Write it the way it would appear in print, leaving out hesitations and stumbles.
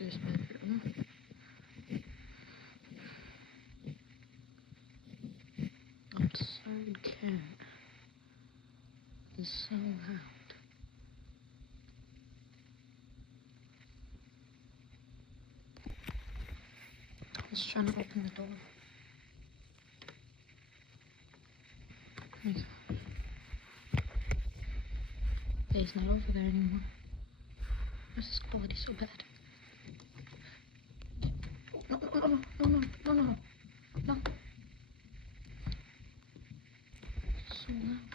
master's bedroom. Outside cat is so loud. He's trying to open the door. Oh my God. He's not over there anymore. Why is this quality so bad? No, no, no, no, no, no, no, no. No. So loud.